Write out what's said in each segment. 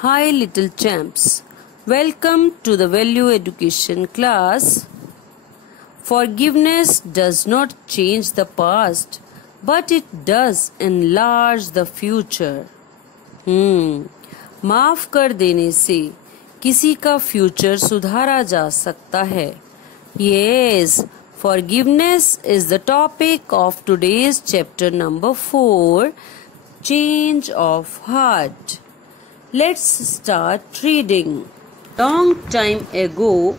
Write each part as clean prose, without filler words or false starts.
Hi, little champs. Welcome to the Value Education class. Forgiveness does not change the past, but it does enlarge the future. माफ कर देने से किसी का future सुधारा जा सकता है. Yes, forgiveness is the topic of today's chapter number 4, Change of Heart. Let's start reading. Long time ago,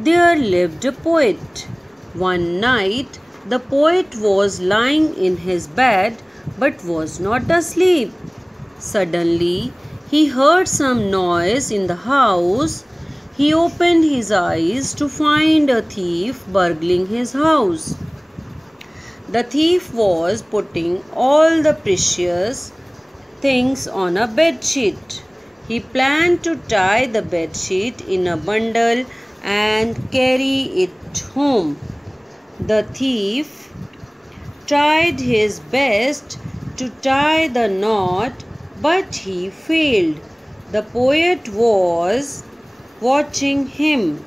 there lived a poet. One night, the poet was lying in his bed but was not asleep. Suddenly, he heard some noise in the house. He opened his eyes to find a thief burgling his house. The thief was putting all the precious things on a bedsheet. He planned to tie the bedsheet in a bundle and carry it home. The thief tried his best to tie the knot, but he failed. The poet was watching him.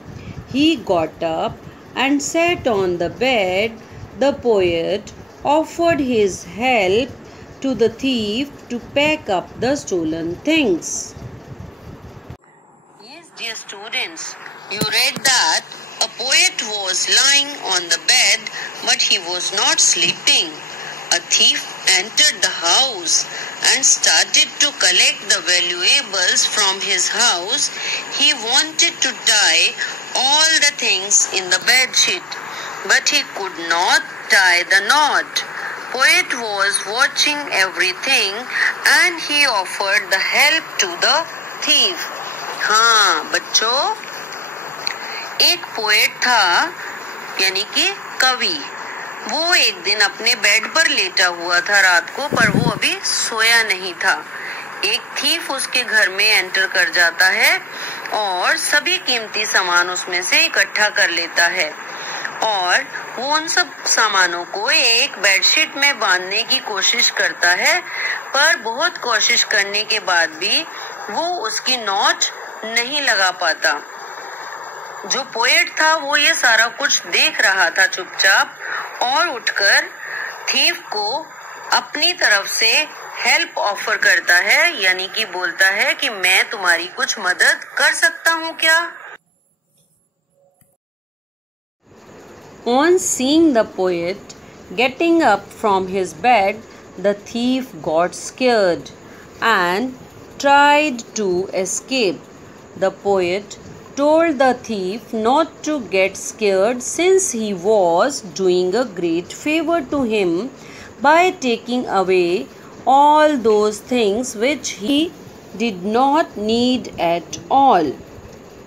He got up and sat on the bed. The poet offered his help to the thief to pack up the stolen things. Yes, dear students, you read that a poet was lying on the bed, but he was not sleeping. A thief entered the house and started to collect the valuables from his house. He wanted to tie all the things in the bedsheet, but he could not tie the knot. Poet was watching everything and he offered the help to the thief. हाँ बच्चों, एक poet था यानी कि कवि. वो एक दिन अपने बेड पर लेटा हुआ था रात को, पर वो अभी सोया नहीं था. एक थीफ उसके घर में एंटर कर जाता है और सभी कीमती सामान उसमें से इकट्ठा कर लेता है और वो उन सब सामानों को एक बेडशीट में बांधने की कोशिश करता है, पर बहुत कोशिश करने के बाद भी वो उसकी नॉट नहीं लगा पाता. जो पोएट था वो ये सारा कुछ देख रहा था चुपचाप और उठकर थीफ को अपनी तरफ से हेल्प ऑफर करता है, यानी कि बोलता है कि मैं तुम्हारी कुछ मदद कर सकता हूँ क्या. On seeing the poet getting up from his bed, the thief got scared and tried to escape. The poet told the thief not to get scared since he was doing a great favor to him by taking away all those things which he did not need at all.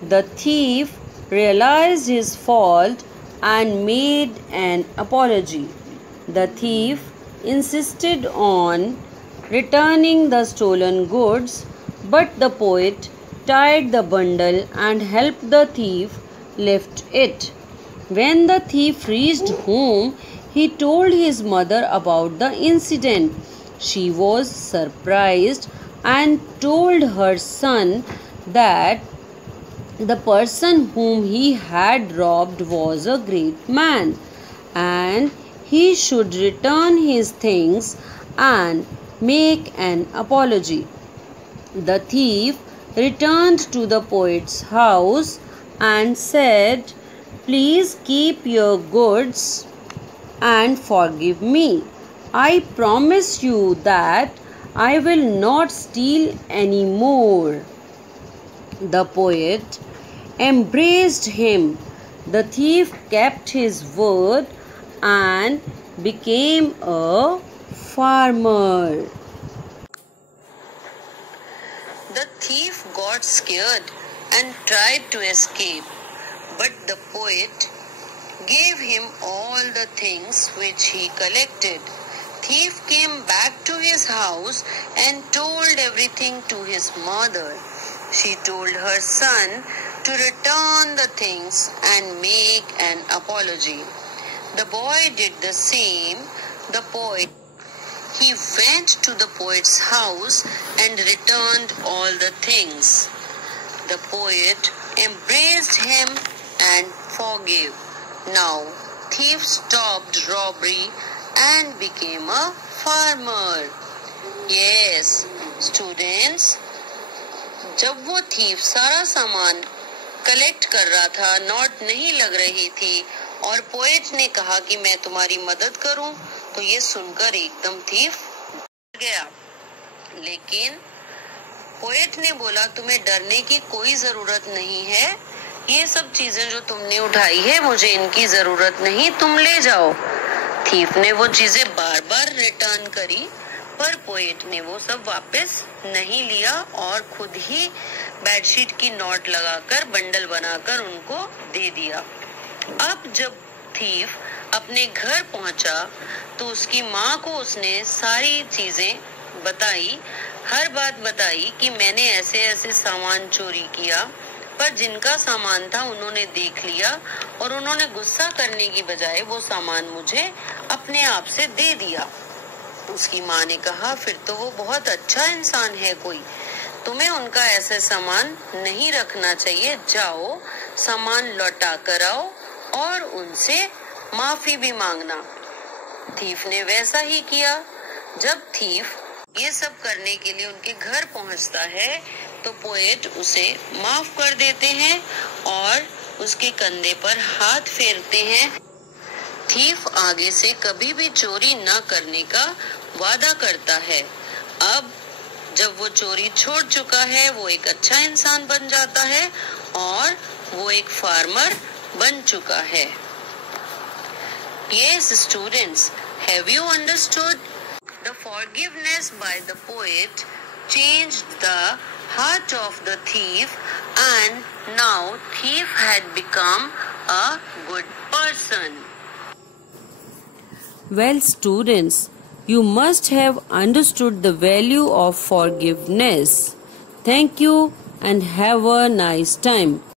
The thief realized his fault and made an apology. The thief insisted on returning the stolen goods, but the poet tied the bundle and helped the thief lift it. When the thief reached home, he told his mother about the incident. She was surprised and told her son that the person whom he had robbed was a great man and he should return his things and make an apology. The thief returned to the poet's house and said, "Please keep your goods and forgive me. I promise you that I will not steal any more." The poet embraced him. The thief kept his word and became a farmer. The thief got scared and tried to escape, but the poet gave him all the things which he collected. Thief came back to his house and told everything to his mother. She told her son to return the things and make an apology. The boy did the same. The poet he went to the poet's house and returned all the things. The poet embraced him and forgave. Now, thief stopped robbery and became a farmer. Yes, students, जब वो thief सारा सामान collect कर रहा था, note नहीं लग रही थी और पोएट ने कहा कि मैं तुम्हारी मदद करूं, तो ये सुनकर एकदम थीफ डर गया। लेकिन पोएट ने बोला तुम्हें डरने की कोई जरूरत नहीं है, ये सब चीजें जो तुमने उठाई है मुझे इनकी जरूरत नहीं, तुम ले जाओ। थीफ ने वो चीजें बार बार रिटर्न करी, पर पोएट ने वो सब वापस नहीं लिया और खुद ही बेडशीट की नोट लगाकर बंडल बनाकर उनको दे दिया। अब जब थीफ अपने घर पहुंचा तो उसकी माँ को उसने सारी चीजें बताई, हर बात बताई कि मैंने ऐसे ऐसे सामान चोरी किया, पर जिनका सामान था उन्होंने देख लिया और उन्होंने गुस्सा करने की बजाय वो सामान मुझे अपने आप से दे दिया। उसकी माँ ने कहा फिर तो वो बहुत अच्छा इंसान है कोई, तुम्हें उनका ऐसा सामान नहीं रखना चाहिए, जाओ सामान लौटा कर आओ और उनसे माफी भी मांगना। थीफ ने वैसा ही किया। जब थीफ ये सब करने के लिए उनके घर पहुंचता है तो पोएट उसे माफ कर देते हैं और उसके कंधे पर हाथ फेरते हैं। थीफ आगे से कभी भी चोरी न करने का वादा करता है। अब जब वो चोरी छोड़ चुका है वो एक अच्छा इंसान बन जाता है और वो एक फार्मर बन चुका है। Yes, students, have you understood? The forgiveness by the poet changed the heart of the thief, and now thief had become a good person. Well, students, you must have understood the value of forgiveness. Thank you and have a nice time.